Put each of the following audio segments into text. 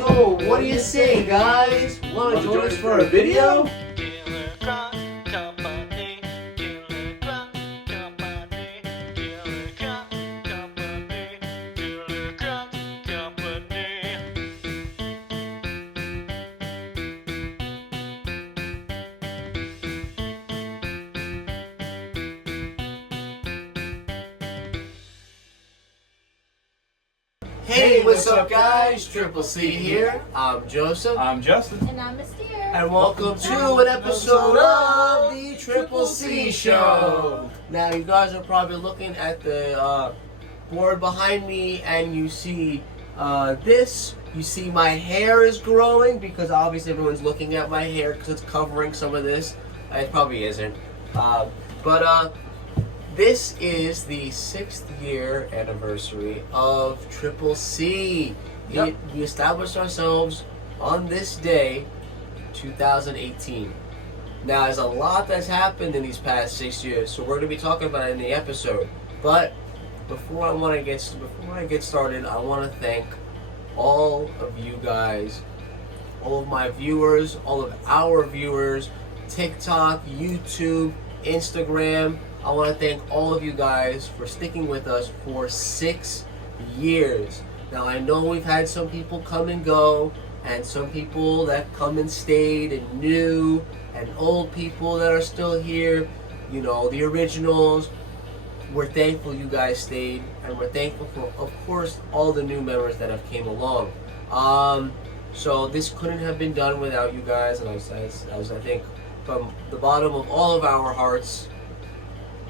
So, what do you say, guys? Want to join us for a video? Hey, what's up, guys? Triple C here. I'm Joseph. I'm Justin. And I'm Mystere. And welcome to an episode of the Triple C Show. Now, you guys are probably looking at the board behind me, and you see this. You see my hair is growing because obviously everyone's looking at my hair because it's covering some of this. It probably isn't. But this is the 6th year anniversary of Triple C. Yep. We established ourselves on this day, 2018. Now, there's a lot that's happened in these past 6 years, so we're going to be talking about it in the episode. But before I get started, I want to thank all of you guys, all of my viewers, all of our viewers, TikTok, YouTube, Instagram. I want to thank all of you guys for sticking with us for 6 years. Now, I know we've had some people come and go, and some people that come and stayed, and new, and old people that are still here. You know, the originals. We're thankful you guys stayed, and we're thankful for, of course, all the new members that have came along. So this couldn't have been done without you guys, and I think from the bottom of all of our hearts,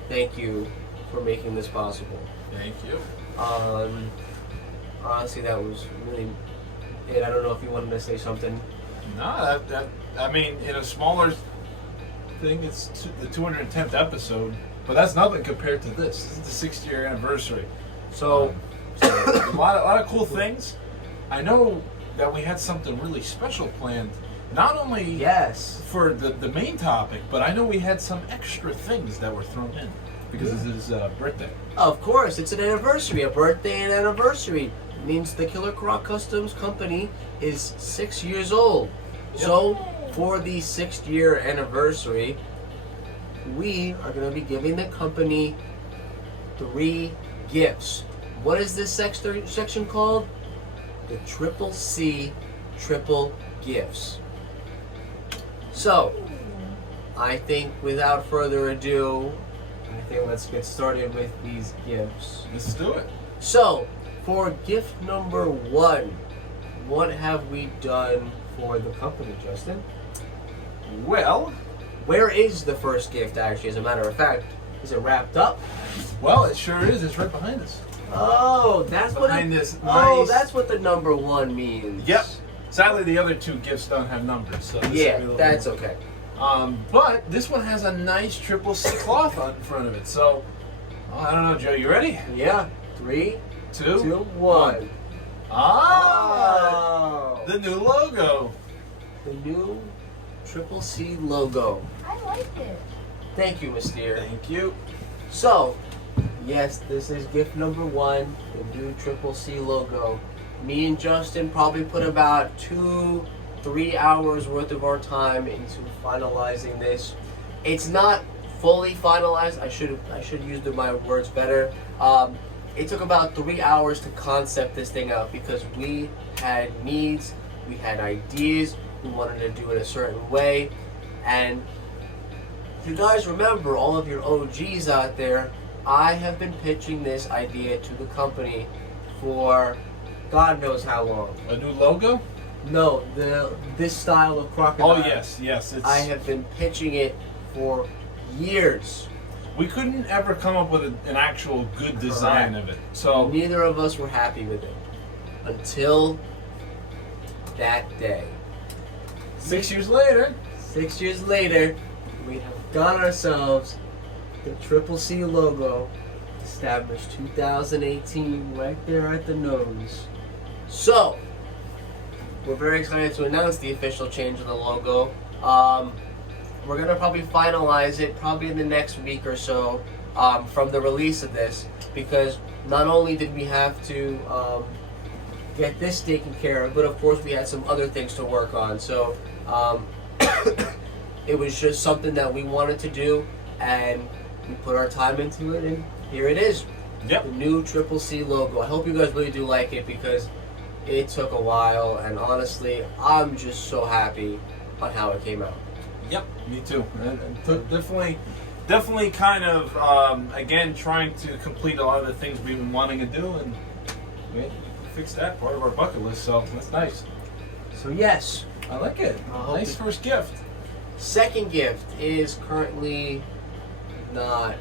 thank you for making this possible. Thank you. Honestly, that was really it. I don't know if you wanted to say something. No, I mean, in a smaller thing, it's the 210th episode, but that's nothing compared to this. This is the 6th year anniversary. So, a lot of cool things. I know that we had something really special planned. Not only yes, for the main topic, but I know we had some extra things that were thrown in because it's his birthday. Of course, it's an anniversary. A birthday and anniversary means the CillerCrocCustoms company is 6 years old. Yep. So, for the 6th year anniversary, we are going to be giving the company 3 gifts. What is this section called? The Triple C Triple Gifts. So, I think without further ado, let's get started with these gifts. Let's do it. So, for gift number 1, what have we done for the company, Justin? Well, where is the first gift, actually, as a matter of fact? Is it wrapped up? well, it sure is. It's right behind us. Oh, that's Behind what this Oh, nice- that's what the number 1 means. Yep. Sadly, the other 2 gifts don't have numbers, so this Yeah, will be a little that's more. okay. But this one has a nice Triple C cloth on in front of it. So, I don't know, Joe. You ready? Yeah. 3, 2, 2, 1. Ah, Oh. the new logo. The new Triple C logo. I like it. Thank you, Mystere. Thank you. So, yes, this is gift number 1, the new Triple C logo. Me and Justin probably put about 2-3 hours worth of our time into finalizing this. It's not fully finalized. I should use my words better. It took about 3 hours to concept this thing out because we had needs, we had ideas, we wanted to do it a certain way, and if you guys remember, all of your OGs out there, I have been pitching this idea to the company for God knows how long. A new logo? No, this style of crocodile. Oh yes. It's, I have been pitching it for years. we couldn't ever come up with an actual good design of it. So Neither of us were happy with it until that day. 6 years later, 6 years later, we have got ourselves the Triple C logo, established 2018, right there at the nose. So, we're very excited to announce the official change of the logo. We're going to probably finalize it probably in the next week or so from the release of this, because not only did we have to get this taken care of. But of course, we had some other things to work on. So it was just something that we wanted to do, and we put our time into it, and here it is. Yep. The new CCC logo. I hope you guys really do like it because it took a while, and honestly, I'm just so happy on how it came out. Yep, me too. Definitely kind of, again, trying to complete a lot of the things we've been wanting to do, and we fixed that part of our bucket list, so that's nice. So yes. I like it. Nice first gift. Second gift is currently not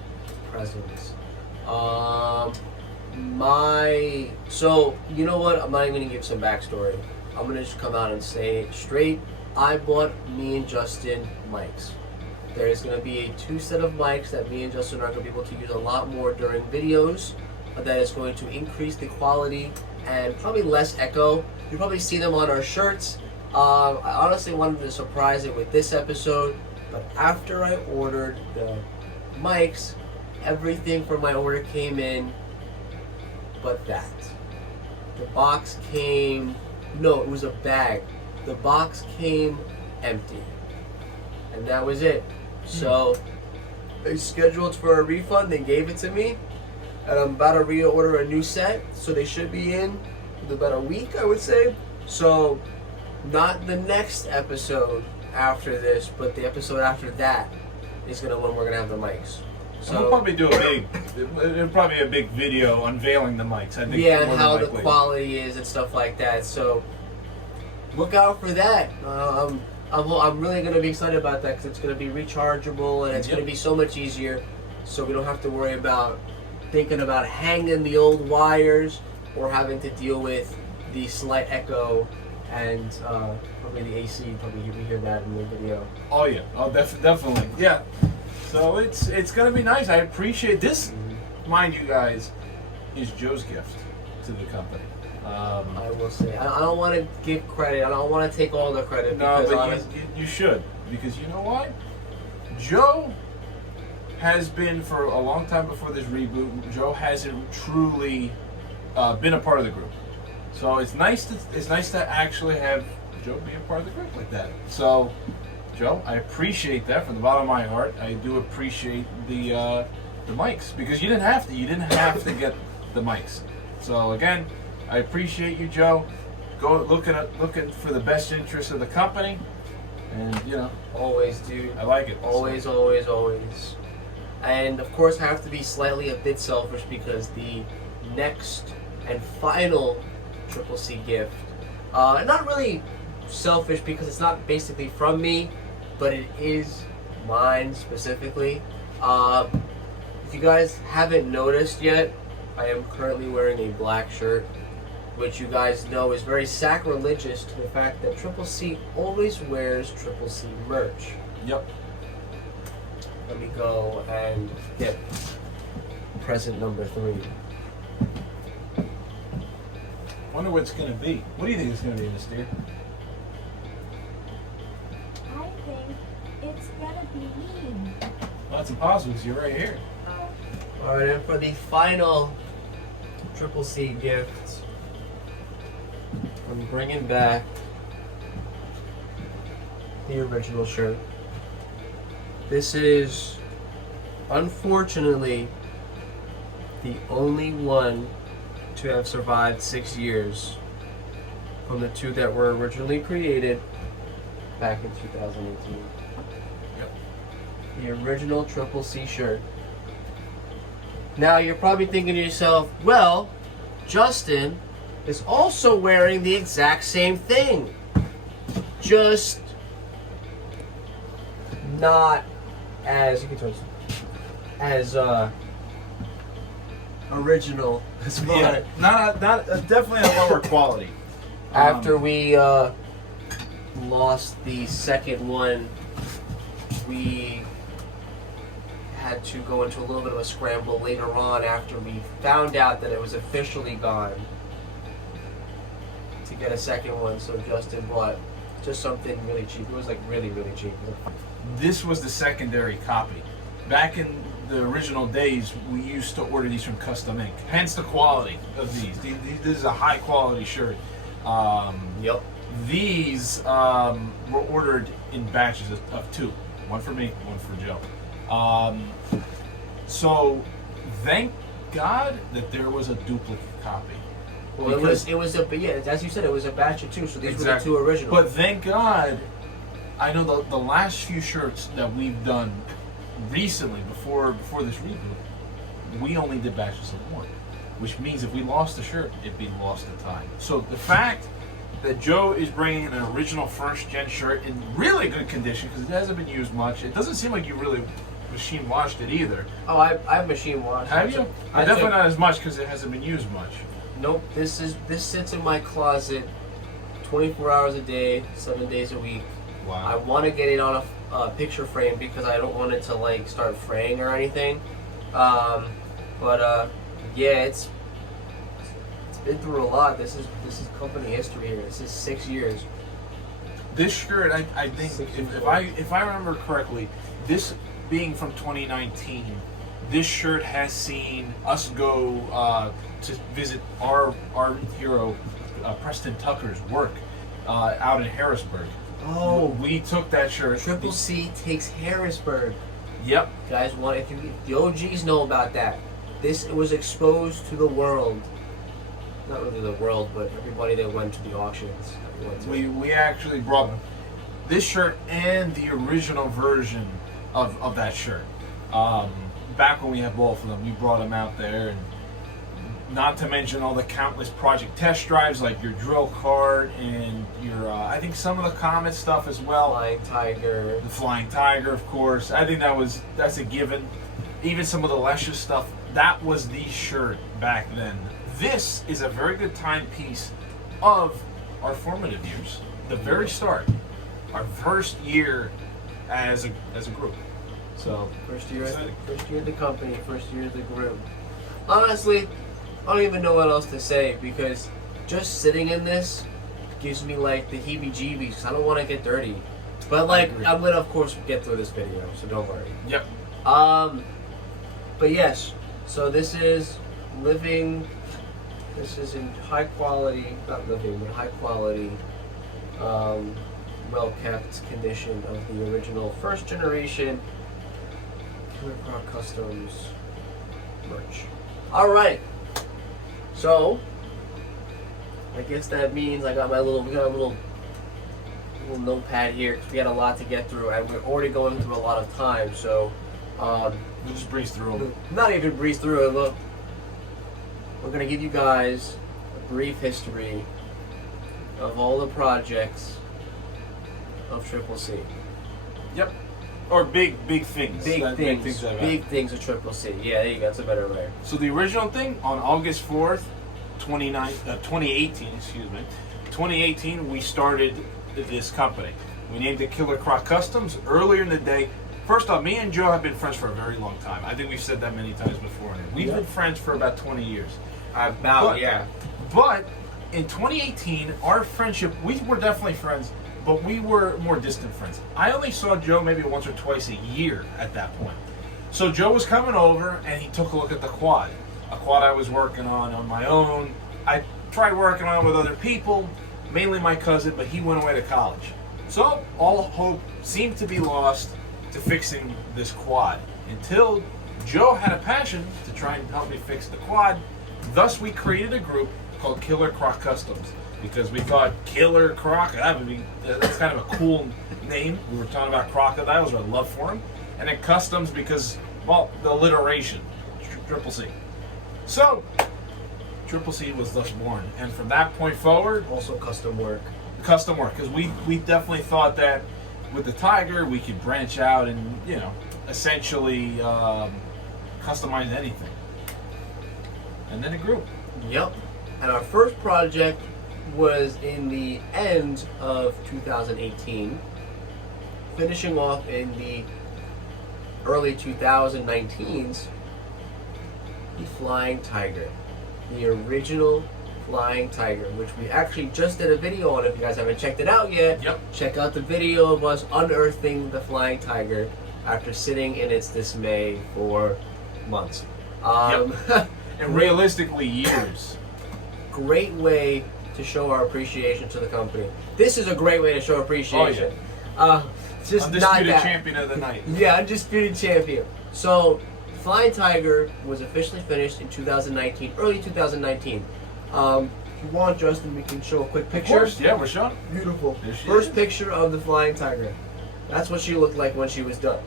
presents. So you know what? I'm not even gonna give some backstory. I'm gonna just come out and say it straight. I bought me and Justin mics. There is gonna be a 2 set of mics that me and Justin are gonna be able to use a lot more during videos. That is going to increase the quality and probably less echo. You'll probably see them on our shirts. I honestly wanted to surprise it with this episode, but after I ordered the mics, everything for my order came in but that. The box came, no, it was a bag. The box came empty. And that was it. So they scheduled for a refund, they gave it to me, and I'm about to reorder a new set, so they should be in about a week, I would say. So not the next episode after this, but the episode after that is when we're gonna have the mics. So we'll probably do it'll probably be a big video unveiling the mics. I think. Yeah, and how the quality is and stuff like that. So look out for that. I'm really gonna be excited about that because it's gonna be rechargeable and it's gonna be so much easier. So we don't have to worry about thinking about hanging the old wires or having to deal with the slight echo. And probably the AC, probably you hear that in the video. Oh yeah, definitely, yeah. So it's gonna be nice. I appreciate this. Mind you guys, is Joe's gift to the company. I will say, I don't want to give credit. I don't want to take all the credit. No, but you should, because you know what? Joe has been for a long time before this reboot. Joe hasn't truly been a part of the group. So it's nice to actually have Joe be a part of the group like that. So, Joe, I appreciate that from the bottom of my heart. I do appreciate the mics because you didn't have to get the mics. So again, I appreciate you, Joe. Go looking for the best interest of the company, and always, dude. I like it. Always. And of course, I have to be slightly a bit selfish because the next and final CCC gift. Not really selfish because it's not basically from me, but it is mine specifically. If you guys haven't noticed yet, I am currently wearing a black shirt, which you guys know is very sacrilegious to the fact that CCC always wears CCC merch. Yep. Let me go and get present number 3. Wonder what it's going to be. What do you think it's going to be, Miss Deer? I think it's going to be me. Well, that's impossible because you're right here. Alright, and for the final CCC gift, I'm bringing back the original shirt. This is, unfortunately, the only one to have survived 6 years from the 2 that were originally created back in 2018. Yep. The original CCC shirt. Now you're probably thinking to yourself, well, Justin is also wearing the exact same thing. Just not as original as mine. Yeah, not definitely a lower quality. After we lost the second one, we had to go into a little bit of a scramble later on after we found out that it was officially gone to get a second one. So Justin bought just something really cheap. It was like really, really cheap. This was the secondary copy. Back in the original days, we used to order these from Custom Ink. Hence the quality of these. This is a high quality shirt. Yep. These were ordered in batches of 2. One for me, one for Joe. So thank God that there was a duplicate copy. Well, it was as you said, it was a batch of 2, so these were the 2 original. But thank God, I know the last few shirts that we've done recently, before this reboot, we only did batches of 1, which means if we lost the shirt, it'd be lost to time. So the fact that Joe is bringing an original first-gen shirt in really good condition, because it hasn't been used much. It doesn't seem like you really machine washed it either. Oh, I've machine washed. Have you? Definitely not as much because it hasn't been used much. Nope. This sits in my closet 24 hours a day, 7 days a week. Wow. I want to get it on a picture frame because I don't want it to like start fraying or anything. Yeah, it's been through a lot. This is company history here. This is 6 years. This shirt, I think, if I remember correctly, this being from 2019, this shirt has seen us go to visit our hero Preston Tucker's work out in Harrisburg. Oh, we took that shirt. Triple C takes Harrisburg. Yep. Guys, if the OGs know about that, it was exposed to the world. Not really the world, but everybody that went to the auctions. We actually brought this shirt and the original version of that shirt. Back when we had both of them, we brought them out there, and not to mention all the countless project test drives, like your drill cart and your, I think some of the Comet stuff as well. Flying Tiger. The Flying Tiger, of course. I think that's a given. Even some of the Lesher stuff, that was the shirt back then. This is a very good timepiece of our formative years. The very start. Our first year as a group. So first year of the company, first year of the group. Honestly, I don't even know what else to say because just sitting in this gives me like the heebie-jeebies because I don't want to get dirty. But like I'm gonna of course get through this video, so don't worry. Yep. But yes, so this is living. This is in high quality, not living, but high quality, well kept condition of the original first generation CillerCrocCustoms merch. Alright, so I guess that means we got a little notepad here because we had a lot to get through and we're already going through a lot of time, so we'll just breeze through them. Not even breeze through it, look. We're going to give you guys a brief history of all the projects of Triple C. Yep. Or big things. Big things of Triple C. Yeah, there you go. That's a better way. So the original thing, on August 4th, 2018, 2018, we started this company. We named it CillerCrocCustoms. Earlier in the day, first off, me and Joe have been friends for a very long time. I think we've said that many times before. We've been friends for about 20 years. But in 2018, our friendship, we were definitely friends, but we were more distant friends. I only saw Joe maybe once or twice a year at that point. So Joe was coming over, and he took a look at the quad. A quad I was working on my own. I tried working on it with other people, mainly my cousin, but he went away to college. So all hope seemed to be lost to fixing this quad until Joe had a passion to try and help me fix the quad. Thus, we created a group called CillerCrocCustoms because we thought Killer Croc, that's kind of a cool name. We were talking about crocodiles, our love for them, and then Customs because, well, the alliteration, Triple C. So, Triple C was thus born, and from that point forward, also custom work, because we definitely thought that with the Tiger we could branch out and essentially customize anything, and then it grew. Yep. And our first project was in the end of 2018, finishing off in the early 2019s, the Flying Tiger, the original Flying Tiger, which we actually just did a video on. If you guys haven't checked it out yet, check out the video of us unearthing the Flying Tiger after sitting in its dismay for months. And realistically, years. Great way to show our appreciation to the company. This is a great way to show appreciation. Just Undisputed not that. champion of the night. Yeah, undisputed champion. So, Flying Tiger was officially finished in 2019, early 2019. If you want, Justin, we can show a quick picture. Of course, yeah, we're showing. Beautiful. There she First is. picture of the Flying Tiger. That's what she looked like when she was done.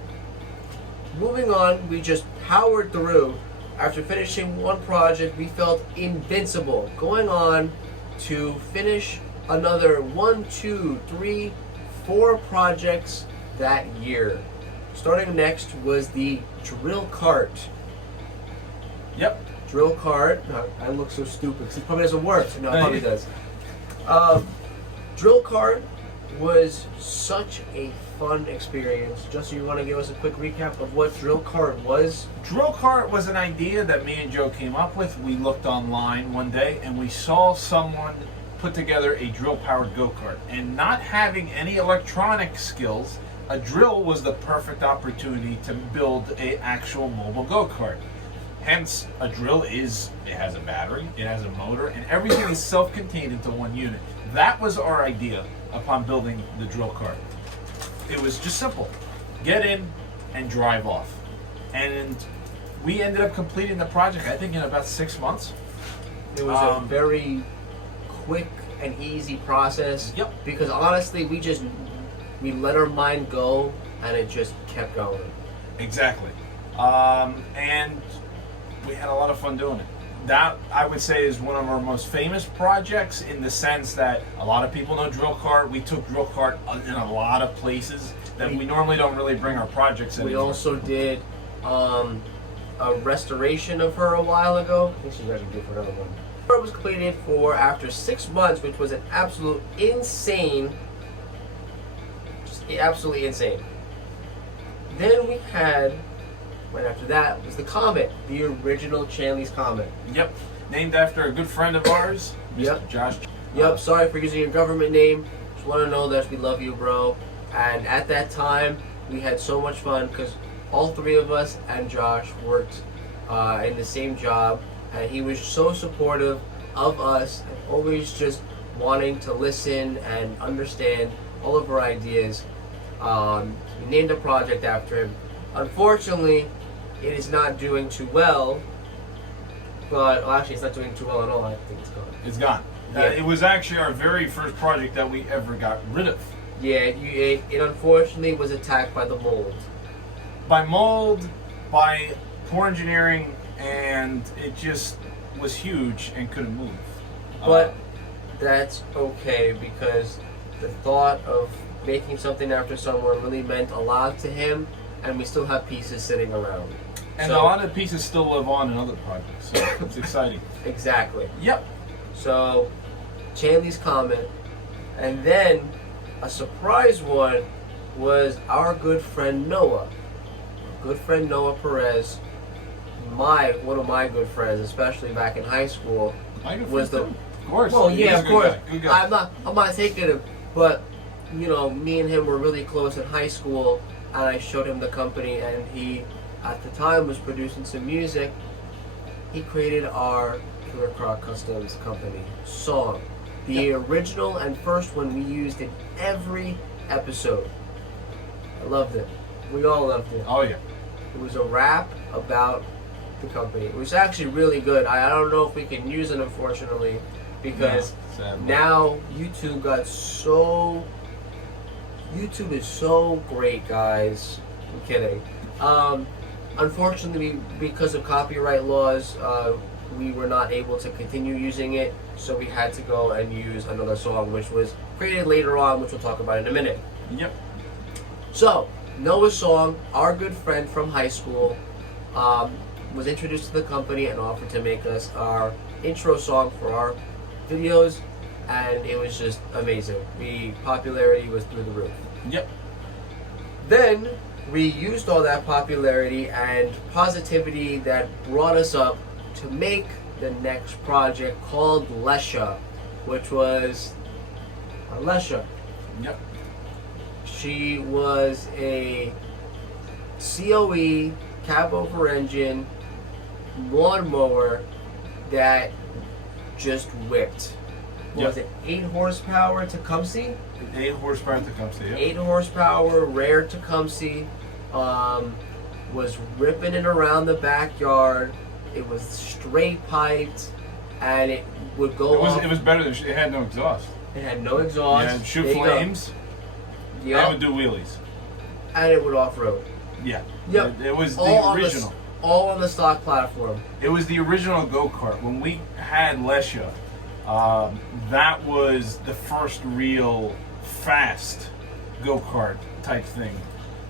Moving on, we just powered through. After finishing one project, we felt invincible. Going on to finish another 1, 2, 3, 4 projects that year. Starting next was the drill cart. Yep. Drill cart. I look so stupid because it probably doesn't work. No, it probably does. Drill cart was such a fun experience. Justin, you want to give us a quick recap of what drill cart was? Drill cart was an idea that me and Joe came up with. We looked online one day and we saw someone put together a drill-powered go-kart. And not having any electronic skills, a drill was the perfect opportunity to build an actual mobile go-kart. Hence, a drill it has a battery, it has a motor, and everything is self-contained into one unit. That was our idea upon building the drill cart. It was just simple. Get in and drive off. And we ended up completing the project, I think, in about 6 months. It was a very quick and easy process. Yep. Because honestly, we let our mind go and it just kept going. Exactly. And we had a lot of fun doing it. That, I would say, is one of our most famous projects in the sense that a lot of people know drill cart. We took drill cart in a lot of places that we normally don't really bring our projects in. We also did a restoration of her a while ago. I think she's actually due for another one. It was completed after 6 months, which was an absolutely insane. Then we had, right after that, was the Comet, the original Chanley's Comet. Yep. Named after a good friend of ours, Mr. Yep. Josh. Yep, sorry for using your government name. Just want to know that we love you, bro. And at that time, we had so much fun because all 3 of us and Josh worked in the same job. And he was so supportive of us and always just wanting to listen and understand all of our ideas. We named a project after him. Unfortunately, it is not doing too well. But, well, actually, it's not doing too well at all. I think it's gone. It's gone. Yeah. It was actually our very first project that we ever got rid of. Yeah, it unfortunately was attacked by the mold. By mold, by poor engineering, and it just was huge and couldn't move. But that's okay because the thought of making something after someone really meant a lot to him, and we still have pieces sitting around. And a lot of pieces still live on in other projects, so it's exciting. Exactly. Yep. So, Chanley's Comet, and then a surprise one was our good friend Noah. Good friend Noah Perez, one of my good friends, especially back in high school, My good was friend the. too. Of course. Well, He's yeah, a of good course. guy. Good guy. I'm not taking him, but you know, me and him were really close in high school, and I showed him the company, and he, at the time, was producing some music. He created our CillerCrocCustoms company song, the original and first one we used in every episode. I loved it. We all loved it. Oh yeah. It was a rap about the company. It was actually really good. I don't know if we can use it, unfortunately, because now YouTube is so great, guys. I'm kidding. Unfortunately, because of copyright laws, we were not able to continue using it, so we had to go and use another song, which was created later on, which we'll talk about in a minute. Yep. So, Noah's song, our good friend from high school, was introduced to the company and offered to make us our intro song for our videos, and it was just amazing. The popularity was through the roof. Yep. Then we used all that popularity and positivity that brought us up to make the next project called Lesha, which was Lesha. Yep. She was a COE cab over engine lawnmower that just whipped. what was it, 8 horsepower Tecumseh? 8 horsepower Tecumseh. Yep. 8 horsepower rare Tecumseh. Was ripping it around the backyard. It was straight piped, and it would go off. It was better than it had no exhaust. It had no exhaust. Yeah, shoot flames. Yeah. And would do wheelies. And it would off road. Yeah. Yep. It was all the original. All on the stock platform. It was the original go-kart. When we had Lesha, that was the first real fast go-kart type thing.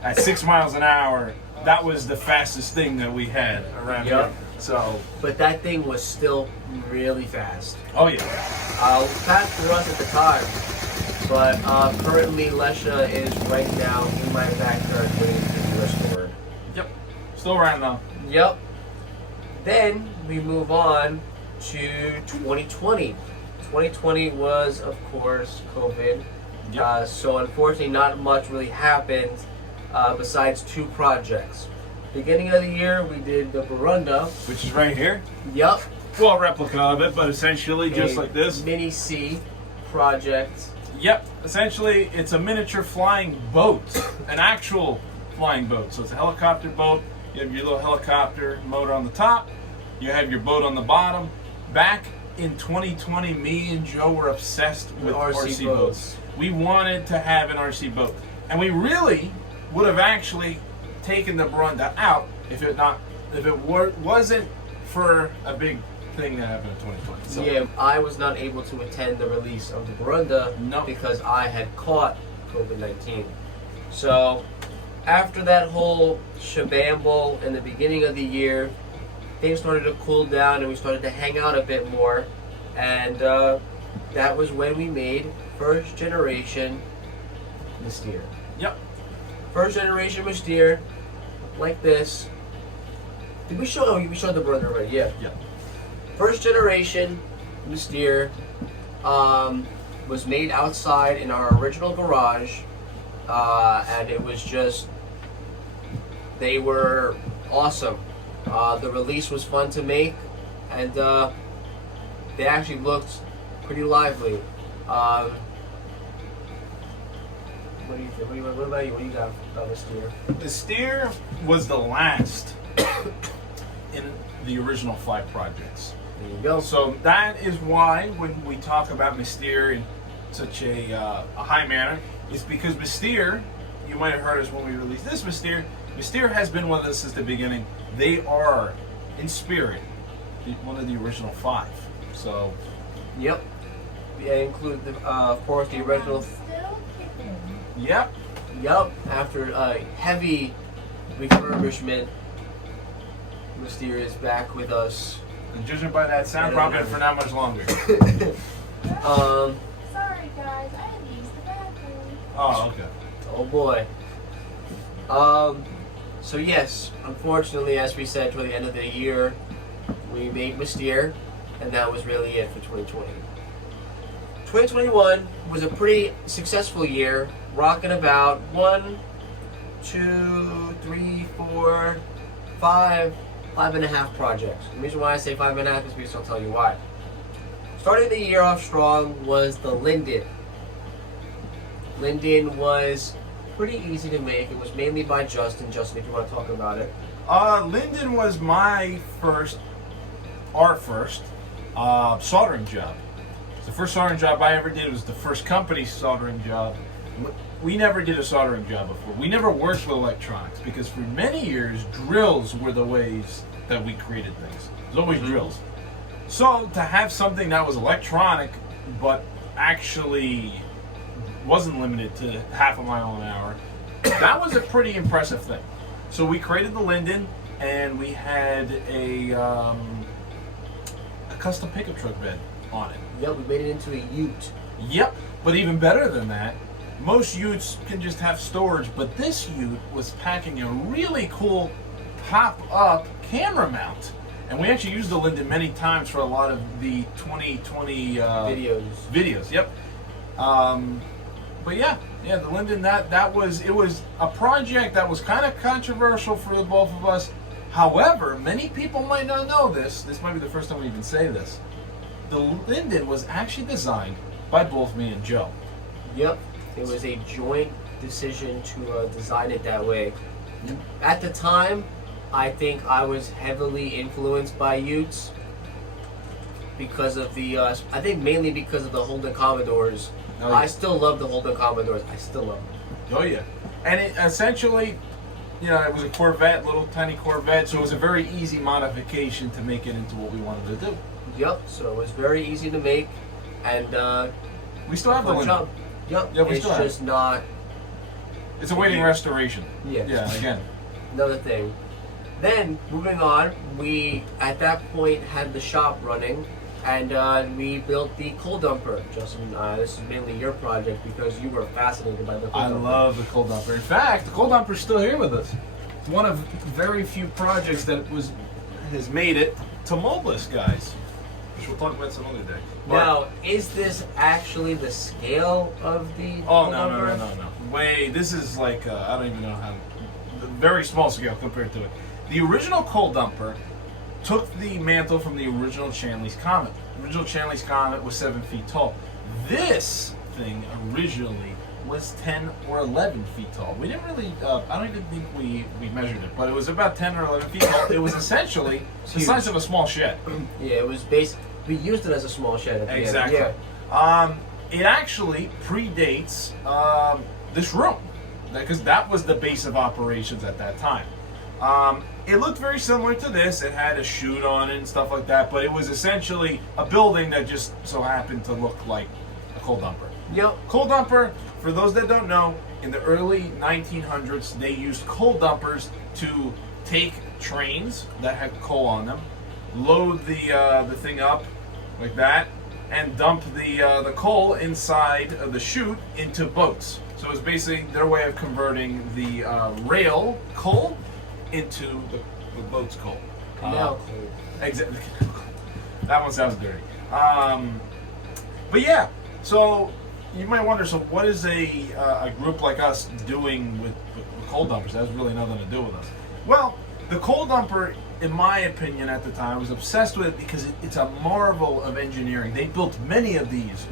At 6 miles an hour, that was the fastest thing that we had around here. So, but that thing was still really fast. Oh yeah. Fast for us at the time. But currently Lesha is right now in my backyard waiting to be restored. Yep. Still around now. Yep. Then we move on to 2020. 2020 was, of course, COVID. Yep. So unfortunately, not much really happened besides 2 projects. Beginning of the year, we did the Barunda. Which is right here. Yep. Well, replica of it, but essentially just like this. Mini C project. Yep. Essentially, it's a miniature flying boat. An actual flying boat. So it's a helicopter boat. You have your little helicopter motor on the top. You have your boat on the bottom. Back in 2020, me and Joe were obsessed with RC boats. We wanted to have an RC boat. And we really would have actually taken the Barunda out if it wasn't for a big thing that happened in 2020. So. Yeah, I was not able to attend the release of the Barunda because I had caught COVID-19. So after that whole shabamble in the beginning of the year, things started to cool down and we started to hang out a bit more. And that was when we made first generation Mystere. Yep. First generation Mystere, like this. Did we show? Oh, we showed the Barunda already. Yeah. Yeah. First generation Mystere was made outside in our original garage, and it was just, they were awesome. The release was fun to make, and they actually looked pretty lively. What do you think? What about you? What do you got about Mystere? Mystere was the last in the original 5 projects. There you go. So that is why when we talk about Mystere in such a high manner, it's because Mystere, you might have heard us when we released this Mystere, Mystere has been with us since the beginning. They are, in spirit, one of the original 5. So, yep. Yeah, include the, of course, the original. Still kicking. Yep. Yep. After heavy refurbishment, Mystere is back with us. And judging by that sound, probably for not much longer. Sorry guys, I had to use the bathroom. Oh, okay. Oh boy. So yes, unfortunately, as we said, toward the end of the year, we made Mystere, and that was really it for 2020. 2021 was a pretty successful year, rocking about 1, 2, 3, 4, 5, 5.5 projects. The reason why I say 5.5 is because I'll tell you why. Starting the year off strong was the Linden. Linden was pretty easy to make. It was mainly by Justin. Justin, if you want to talk about it. Linden was our first soldering job. The first soldering job I ever did was the first company soldering job. We never did a soldering job before. We never worked with electronics because for many years, drills were the ways that we created things. It was always drills. So to have something that was electronic, but actually wasn't limited to 0.5 mile an hour, that was a pretty impressive thing. So we created the Linden, and we had a custom pickup truck bed on it. Yep, we made it into a ute. Yep, but even better than that, most utes can just have storage, but this ute was packing a really cool pop-up camera mount. And we actually used the Linden many times for a lot of the 2020 videos. Yep. But yeah, the Linden, it was a project that was kind of controversial for the both of us. However, many people might not know this. This might be the first time we even say this. the Linden was actually designed by both me and Joe. Yep, it was a joint decision to design it that way. Yep. At the time, I think I was heavily influenced by Utes because of the, I think mainly because of the Holden Commodores. Oh, yeah. I still love the Holden Commodores. I still love them. Oh yeah, and it essentially, it was a Corvette, little tiny Corvette, so it was a very easy modification to make it into what we wanted to do. Yep, so it was very easy to make, and We still have the fun Linden. job. Yep, Yeah, we it's still have just not. It's awaiting restoration. Yeah. Yeah, again. Another thing. Then, moving on, we, at that point, had the shop running, and we built the coal dumper. Justin, this is mainly your project because you were fascinated by the coal I dumper. love the coal dumper. In fact, the coal dumper's still here with us. It's one of very few projects that has made it to moldless, guys. Which we'll talk about some other day. Now, is this actually the scale of the Oh, coal no. dumper? Way, this is like, I don't even know how, very small scale compared to it. The original coal dumper took the mantle from the original Chanley's Comet. The original Chanley's Comet was 7 feet tall. This thing originally was 10 or 11 feet tall. We didn't really, I don't even think we measured it, but it was about 10 or 11 feet tall. It was essentially the Huge. size of a small shed. Yeah, it was we used it as a small shed at the Exactly. end. Yeah. It actually predates this room, because that was the base of operations at that time. It looked very similar to this. It had a chute on it and stuff like that, but it was essentially a building that just so happened to look like a coal dumper. Yep. Coal dumper, for those that don't know, in the early 1900s, they used coal dumpers to take trains that had coal on them, load the thing up like that, and dump the coal inside of the chute into boats. So it was basically their way of converting the rail coal into the boat's coal. Now, Exactly. That one sounds dirty. But yeah, so you might wonder, so what is a group like us doing with coal dumpers? That has really nothing to do with us. Well, the coal dumper, in my opinion at the time, I was obsessed with it because it's a marvel of engineering. They built many of these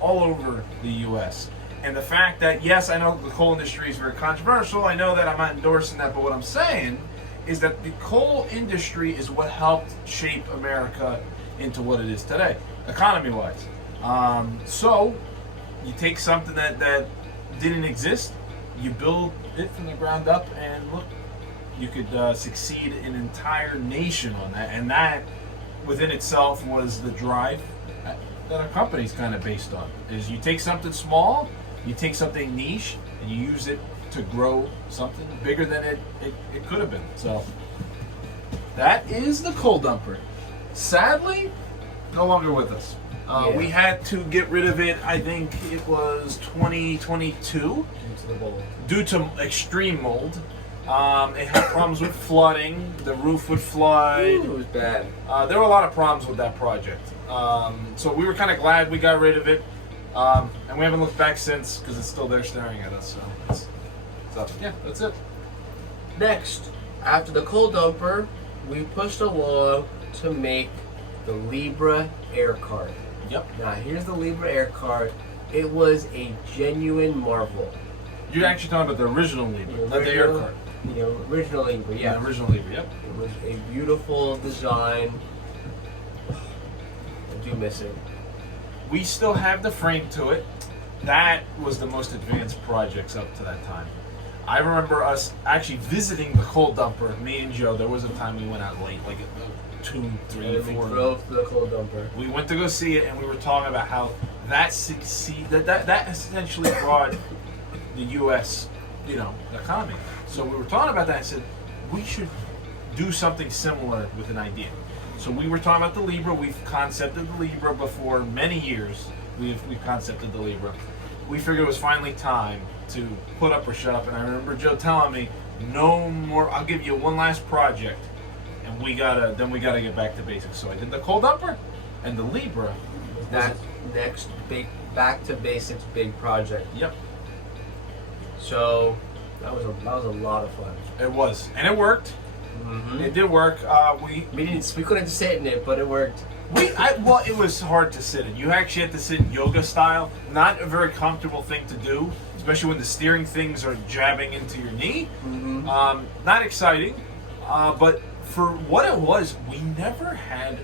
all over the U.S. And the fact that, yes, I know the coal industry is very controversial. I know that I'm not endorsing that, but what I'm saying is that the coal industry is what helped shape America into what it is today, economy-wise. So you take something that didn't exist, you build it from the ground up, and look, you could succeed an entire nation on that. And that, within itself, was the drive that our company's kind of based on. Is you take something small, you take something niche, and you use it to grow something bigger than it could have been. So that is the coal dumper. Sadly, no longer with us. Yeah. We had to get rid of it, I think it was 2022, into the bowl. due to extreme mold. It had problems with flooding. The roof would flood. Ooh, it was bad. There were a lot of problems with that project. So we were kind of glad we got rid of it. And we haven't looked back since because it's still there staring at us. So yeah, that's it. Next, after the coal dumper, we pushed along to make the Libra air cart. Yep. Now, here's the Libra air cart. It was a genuine marvel. You're actually talking about the original Libra, not the air cart. The original Libra, yeah. The original Libra, yep. It was a beautiful design. I do miss it. We still have the frame to it. That was the most advanced projects up to that time. I remember us actually visiting the coal dumper. Me and Joe. There was a time we went out late, like at 2, 3, And we 4. drove to the coal dumper. We went to go see it, and we were talking about how that essentially brought the U.S. Economy. So we were talking about that. I said we should do something similar with an idea. So we were talking about the Libra. We've concepted the Libra before many years. We've concepted the Libra. We figured it was finally time to put up or shut up. And I remember Joe telling me, "No more. I'll give you one last project, and we gotta get back to basics." So I did the coal dumper and the Libra. That next big back to basics big project. Yep, So that was a lot of fun. it was, and it worked. Mm-hmm. It did work. We couldn't sit in it, but it worked. Well, it was hard to sit in. You actually had to sit in yoga style. Not a very comfortable thing to do, especially when the steering things are jabbing into your knee. Mm-hmm. Not exciting, but for what it was, we never had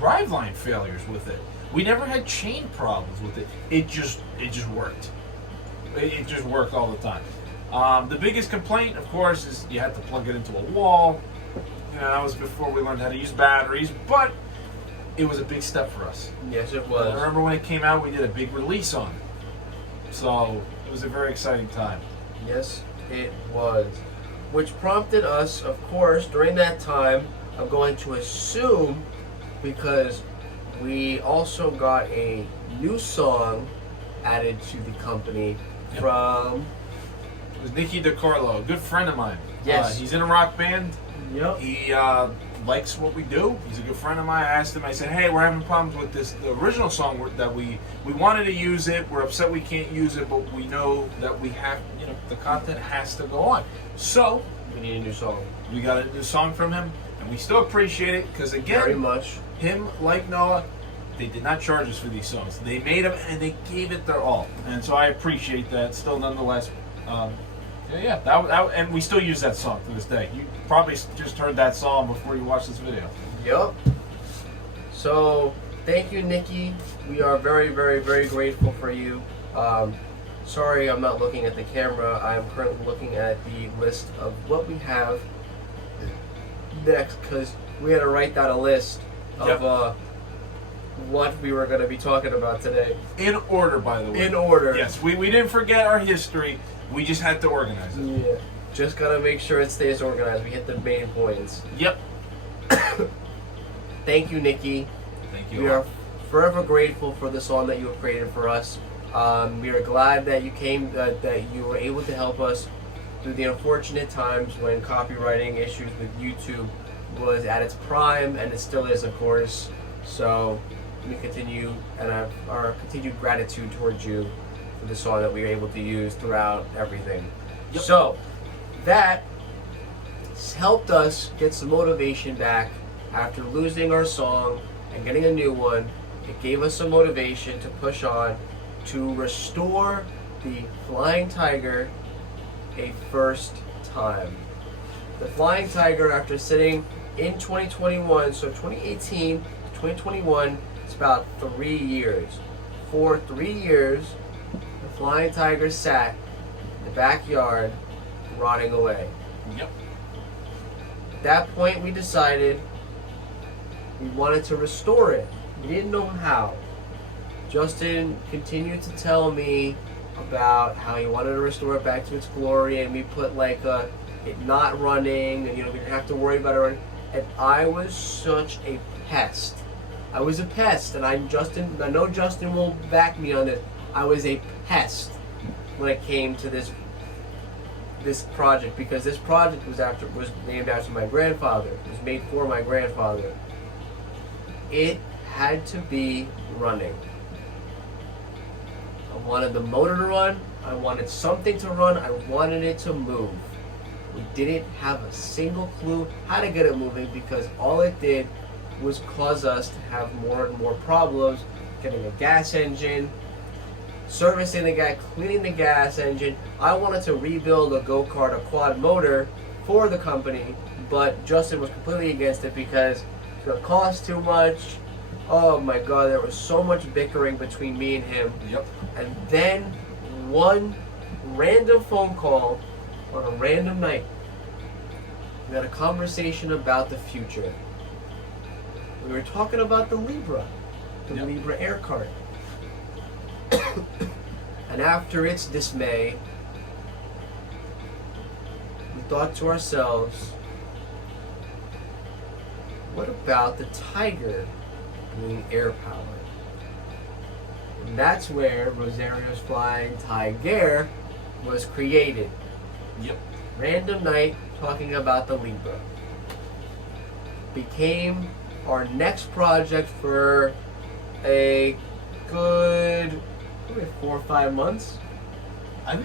driveline failures with it. We never had chain problems with it. It just worked. It just worked all the time. The biggest complaint, of course, is you had to plug it into a wall. You know, that was before we learned how to use batteries, but it was a big step for us. Yes, it I was. remember when it came out, we did a big release on it. So it was a very exciting time. Yes, it was. Which prompted us, of course, during that time, I'm going to assume, because we also got a new song added to the company Yep. from... It was Nicky DeCarlo, a good friend of mine. Yes. He's in a rock band. Yep. He likes what we do. He's a good friend of mine. I asked him, I said, hey, we're having problems with the original song that we wanted to use it. We're upset we can't use it, but we know that we have, the content has to go on. So, We need a new song. we got a new song from him, and we still appreciate it, because again, Very much. him, like Noah, they did not charge us for these songs. They made them, and they gave it their all. And so I appreciate that still nonetheless. And we still use that song to this day. You probably just heard that song before you watched this video. Yep. So, thank you, Nicky. We are very, very, very grateful for you. Sorry I'm not looking at the camera. I'm currently looking at the list of what we have next, because we had to write down a list of Yep. what we were going to be talking about today. In order, by the way. In order. Yes, we didn't forget our history. We just had to organize it. Yeah. Just got to make sure it stays organized. We hit the main points. Yep. Thank you, Nicky. Thank you. We are forever grateful for the song that you have created for us. We are glad that you came, that you were able to help us through the unfortunate times when copywriting issues with YouTube was at its prime, and it still is, of course. So we continue, and our continued gratitude towards you for the song that we were able to use throughout everything. Yep. So that helped us get some motivation back after losing our song and getting a new one. It gave us some motivation to push on to restore the Flying Tiger a first time. The Flying Tiger, after sitting in 2021, so 2018 to 2021, it's about 3 years. For 3 years, the Flying Tiger sat in the backyard, rotting away. Yep. At that point, we decided we wanted to restore it. We didn't know how. Justin continued to tell me about how he wanted to restore it back to its glory, and we put like it not running, and we didn't have to worry about it running. And I was such a pest. I was a pest, and I know Justin will back me on this. I was a pest when it came to this project, because this project was named after my grandfather. It was made for my grandfather. It had to be running. I wanted the motor to run. I wanted something to run. I wanted it to move. We didn't have a single clue how to get it moving, because all it did was cause us to have more and more problems getting a gas engine, servicing the gas, cleaning the gas engine. I wanted to rebuild a go-kart, a quad motor for the company, but Justin was completely against it because it's going to cost too much. Oh my God, there was so much bickering between me and him. Yep. And then one random phone call on a random night, we had a conversation about the future. We were talking about the Libra, the Yep. Libra air cart. And after its dismay, we thought to ourselves, what about the Tiger being air powered? And that's where Rosario's Flying Tiger was created. Yep. Random night talking about the Libra. Became our next project for a good 4 or 5 months. I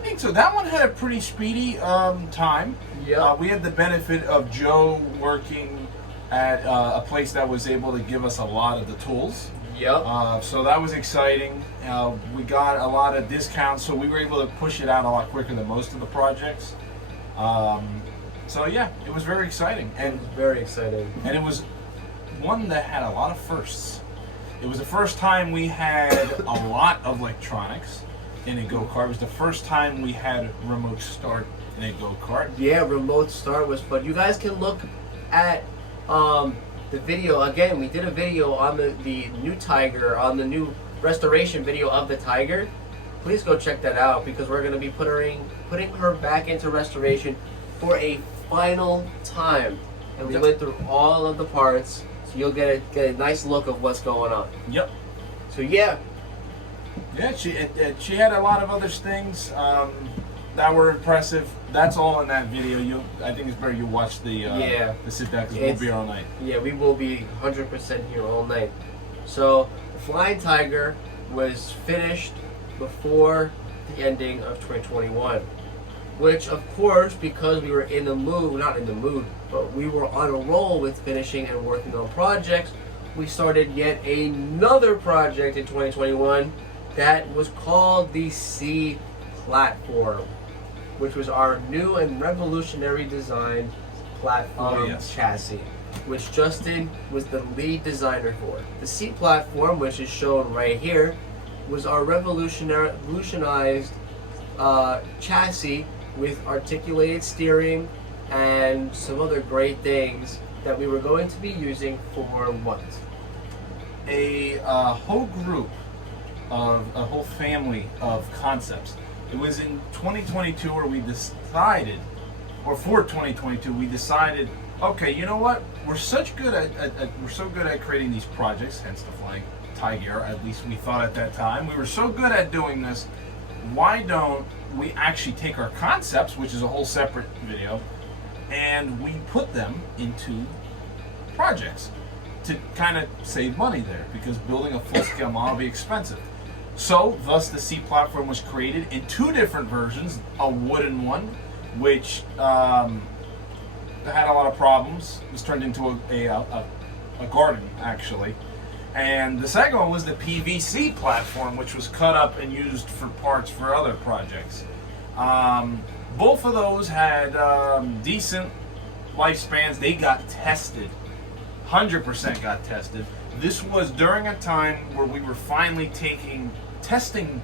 think so. That one had a pretty speedy time. Yeah. We had the benefit of Joe working at a place that was able to give us a lot of the tools. Yep. So that was exciting. We got a lot of discounts, so we were able to push it out a lot quicker than most of the projects. So yeah, it was very exciting, and Very exciting. it was one that had a lot of firsts. It was the first time we had a lot of electronics in a go-kart. It was the first time we had remote start in a go-kart. Yeah, remote start was fun. You guys can look at the video again. We did a video on the new Tiger, on the new restoration video of the Tiger. Please go check that out because we're going to be putting her back into restoration for a final time, and we went through all of the parts, so you'll get a nice look of what's going on. Yep. So yeah, she had a lot of other things that were impressive. That's all in that video. I think it's better you watch the sit down because we'll be here all night. Yeah, we will be 100% here all night. So the Flying Tiger was finished before the ending of 2021. Which, of course, because we were in the mood, not in the mood, but we were on a roll with finishing and working on projects, we started yet another project in 2021 that was called the C platform, which was our new and revolutionary design platform chassis, which Justin was the lead designer for. The C platform, which is shown right here, was our revolutionized chassis with articulated steering and some other great things that we were going to be using for what? A whole group of a whole family of concepts. It was in 2022 where we decided, or for 2022 we decided, okay, you know what? We're so good at creating these projects, hence the Flying Tiger. At least we thought at that time. We were so good at doing this. Why don't we actually take our concepts, which is a whole separate video, and we put them into projects to kind of save money there, because building a full-scale model will be expensive. So, thus the C platform was created in two different versions, a wooden one, which had a lot of problems. It was turned into a garden, actually. And the second one was the PVC platform, which was cut up and used for parts for other projects. Both of those had decent lifespans. They got tested. 100% got tested. This was during a time where we were finally testing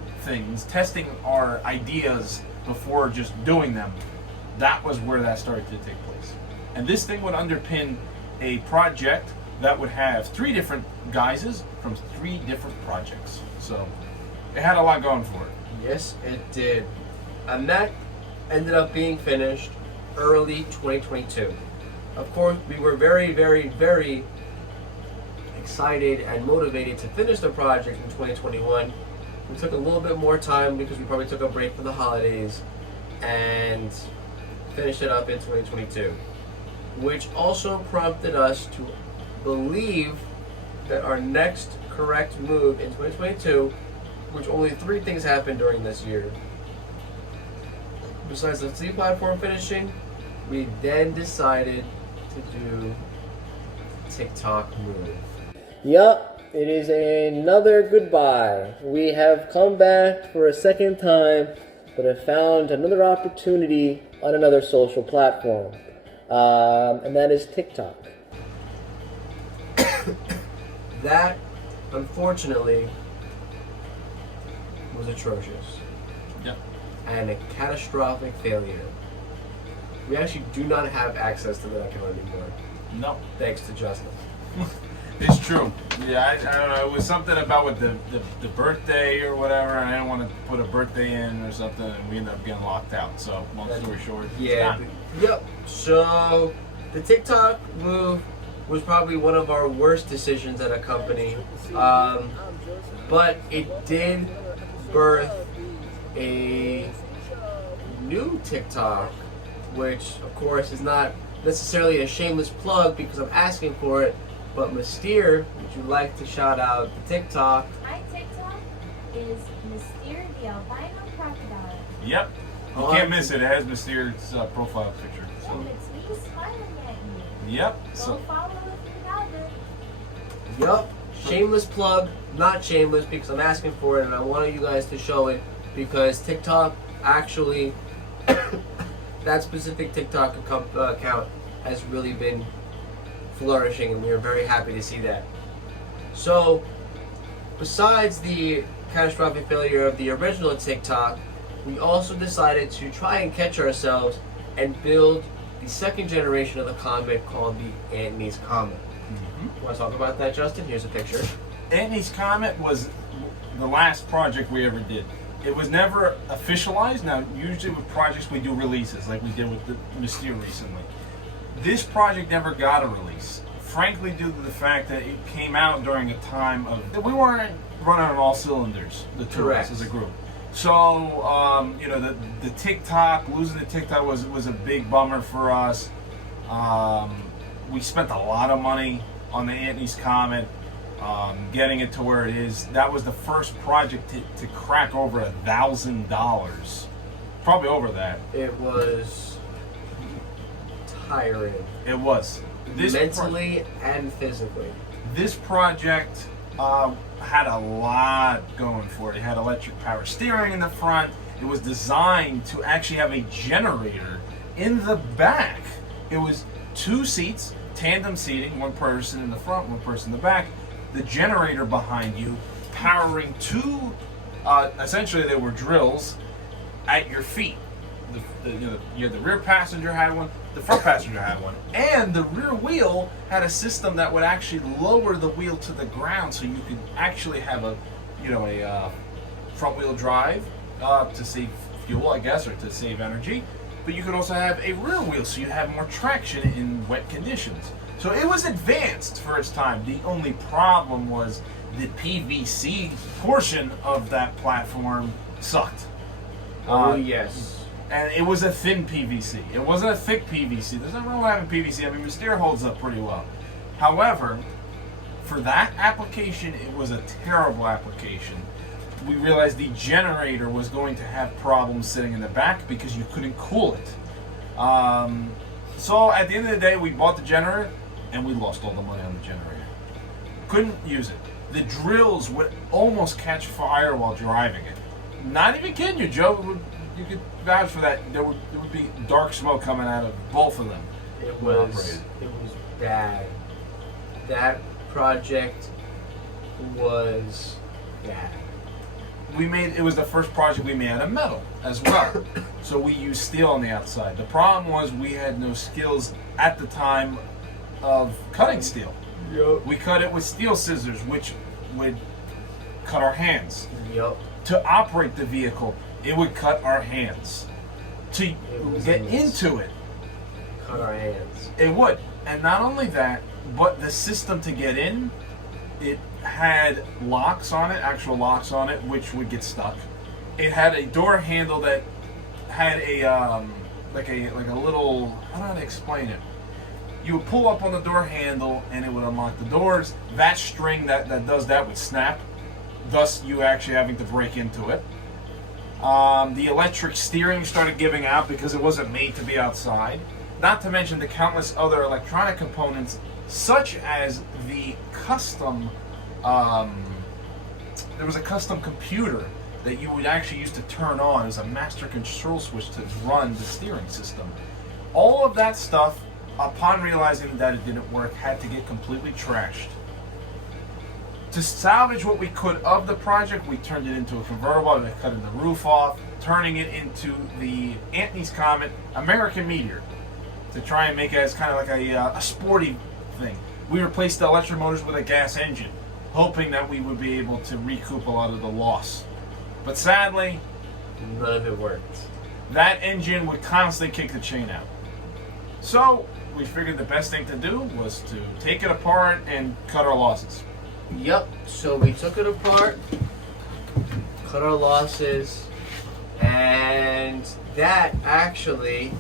our ideas before just doing them. That was where that started to take place. And this thing would underpin a project that would have 3 different guises from 3 different projects. So it had a lot going for it. Yes, it did. And that ended up being finished early 2022. Of course, we were very, very, very excited and motivated to finish the project in 2021. We took a little bit more time because we probably took a break for the holidays and finished it up in 2022, which also prompted us to believe that our next correct move in 2022, which only 3 things happened during this year. Besides the C platform finishing, we then decided to do TikTok move. Yup, it is another goodbye. We have come back for a second time, but have found another opportunity on another social platform, and that is TikTok. That, unfortunately, was atrocious. Yep. And a catastrophic failure. We actually do not have access to that account anymore. No. Thanks to Justin. It's true. Yeah, I don't know. It was something about with the birthday or whatever, and I didn't want to put a birthday in or something, and we ended up getting locked out. So, long story short. Yeah. Yep. So, the TikTok move was probably one of our worst decisions at a company. But it did birth a new TikTok, which, of course, is not necessarily a shameless plug because I'm asking for it. But Mystere, would you like to shout out the TikTok? My TikTok is Mystere the albino crocodile. Yep. You can't miss it. It has Mystere's profile picture. So. And it's me smiling at you. Yep. Go So follow the Yup. Shameless plug, not shameless because I'm asking for it and I wanted you guys to show it because TikTok actually, that specific TikTok account has really been flourishing and we are very happy to see that. So, besides the catastrophic failure of the original TikTok, we also decided to try and catch ourselves and build the second generation of the comet called the Antony's Comet. Want to talk about that, Justin? Here's a picture. Antony's Comet was the last project we ever did. It was never officialized. Now, usually with projects we do releases, like we did with the Mystere recently. This project never got a release, frankly due to the fact that it came out during a time of... We weren't running on all cylinders, the two of us as a group. So, you know, the TikTok, losing the TikTok was a big bummer for us. We spent a lot of money on the Antony's Comet, getting it to where it is. That was the first project to crack over $1,000. Probably over that. It was tiring. It was. Mentally and physically. This project had a lot going for it. It had electric power steering in the front. It was designed to actually have a generator in the back. It was 2 seats, tandem seating, 1 person in the front, 1 person in the back. The generator behind you, powering 2, essentially they were drills at your feet. You had the rear passenger had one, the front passenger had one, and the rear wheel had a system that would actually lower the wheel to the ground, so you could actually have a front wheel drive to save fuel, I guess, or to save energy. But you could also have a rear wheel, so you have more traction in wet conditions. So it was advanced for its time. The only problem was the PVC portion of that platform sucked. Yes. And it was a thin PVC. It wasn't a thick PVC. There's nothing wrong with having PVC. I mean, Mystere holds up pretty well. However, for that application, it was a terrible application. We realized the generator was going to have problems sitting in the back because you couldn't cool it. So at the end of the day, we bought the generator and we lost all the money on the generator. Couldn't use it. The drills would almost catch fire while driving it. Not even kidding you, Joe. You could vouch for that. There would be dark smoke coming out of both of them. It was bad. That project was bad. It was the first project we made out of metal as well. So we used steel on the outside. The problem was we had no skills at the time of cutting steel. Yep. We cut it with steel scissors, which would cut our hands. Yep. To operate the vehicle, it would cut our hands. To get into it, cut our hands. It would. And not only that, but the system to get in, it had locks on it, actual locks on it, which would get stuck. It had a door handle that had a like a little, I don't know how to explain it. You would pull up on the door handle and it would unlock the doors. That string that does that would snap, thus you actually having to break into it. The electric steering started giving out because it wasn't made to be outside. Not to mention the countless other electronic components, such as the custom, there was a custom computer that you would actually use to turn on as a master control switch to run the steering system. All of that stuff, upon realizing that it didn't work, had to get completely trashed. To salvage what we could of the project, we turned it into a convertible, we cut the roof off, turning it into the Antony's Comet American Meteor, to try and make it as kind of like a sporty thing. We replaced the electric motors with a gas engine, hoping that we would be able to recoup a lot of the loss. But sadly, none of it worked. That engine would constantly kick the chain out. So we figured the best thing to do was to take it apart and cut our losses. Yep, so we took it apart, cut our losses, and that actually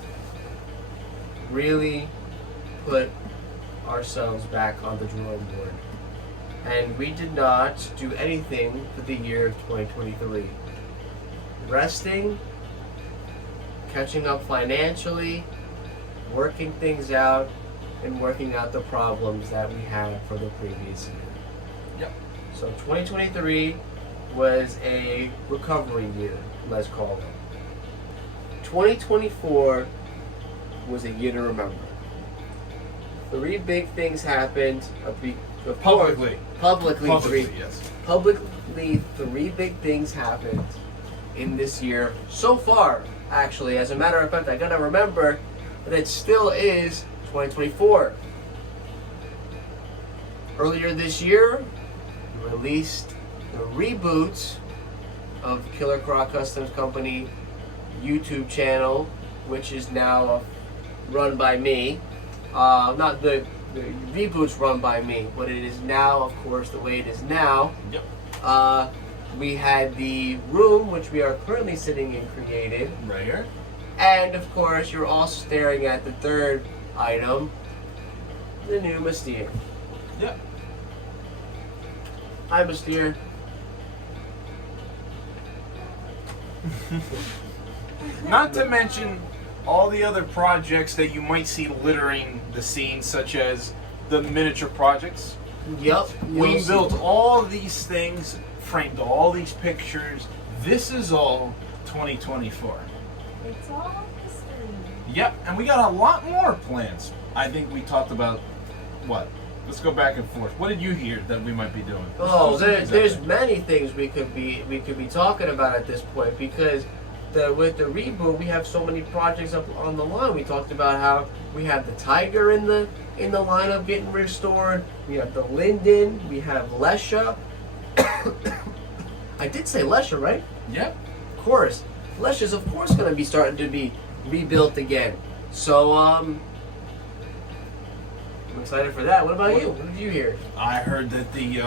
really put ourselves back on the drawing board. And we did not do anything for the year of 2023. Resting, catching up financially, working things out, and working out the problems that we had for the previous year. So 2023 was a recovery year, let's call it. 2024 was a year to remember. 3 big things happened. Publicly, yes. Publicly, 3 big things happened in this year so far. Actually, as a matter of fact, I gotta remember that it still is 2024. Earlier this year, we released the reboot of CillerCrocCustoms Company YouTube channel, which is now run by me. Not the reboot's run by me, but it is now, of course, the way it is now. Yep. We had the room, which we are currently sitting in creative. Right here. And, of course, you're all staring at the third item, the new Mystere. Yep. Hi, Mystere. Not to mention all the other projects that you might see littering the scene, such as the miniature projects. Yep. We built all these things, framed all these pictures. This is all 2024. It's all history. Yep, and we got a lot more plans. I think we talked about what? Let's go back and forth. What did you hear that we might be doing? Oh, there's many things we could be talking about at this point, because with the reboot we have so many projects up on the line. We talked about how we have the Tiger in the lineup getting restored. We have the Linden. We have Lesha. I did say Lesha, right? Yep. Of course. Lesha's of course going to be starting to be rebuilt again. So I'm excited for that. What about you? What did you hear? I heard that the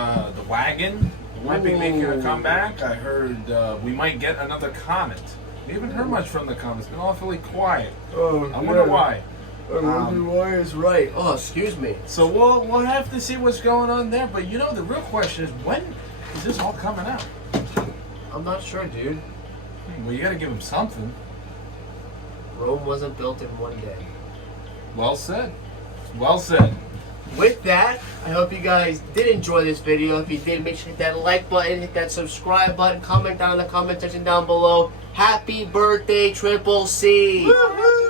wagon might be making a comeback. I heard we might get another Comet. We haven't heard much from the Comet. It's been awfully quiet. Oh, I wonder why. Why is right. Oh, excuse me. So we'll have to see what's going on there. But you know, the real question is, when is this all coming out? I'm not sure, dude. Well, you got to give them something. Rome wasn't built in one day. Well said. Well said. With that, I hope you guys did enjoy this video. If you did, make sure to hit that like button, hit that subscribe button, comment down in the comment section down below. Happy birthday, Triple C!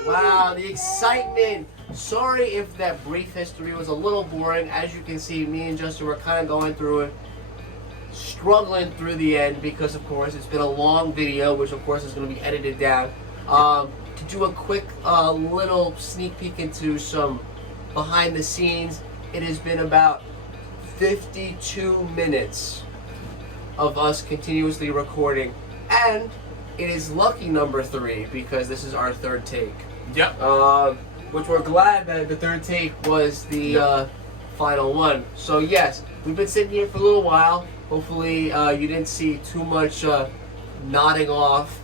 Wow, the excitement. Sorry if that brief history was a little boring. As you can see, me and Justin were kind of going through it, struggling through the end, because of course it's been a long video, which of course is going to be edited down. To do a quick little sneak peek into some behind the scenes, it has been about 52 minutes of us continuously recording, and it is lucky number 3 because this is our 3rd take. Yep. Which we're glad that the 3rd take was the final one. So yes, we've been sitting here for a little while. Hopefully you didn't see too much nodding off.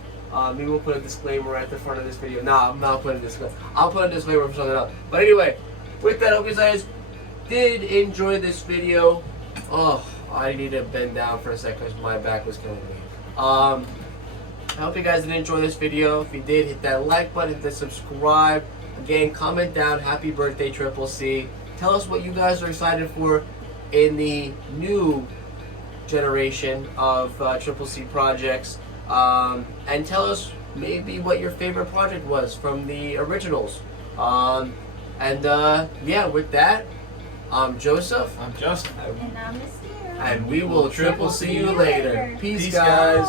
Maybe we'll put a disclaimer at the front of this video. Nah, I'm not putting a disclaimer. I'll put a disclaimer for something else. But anyway, with that, I hope you guys did enjoy this video. Oh, I need to bend down for a second because my back was killing me. I hope you guys did enjoy this video. If you did, hit that like button, hit the subscribe. Again, comment down, happy birthday, Triple C. Tell us what you guys are excited for in the new generation of Triple C projects. And tell us maybe what your favorite project was from the originals. Yeah, with that, I'm Joseph. I'm Justin. And I'm Mystere. And we will Triple see you later. Peace, guys.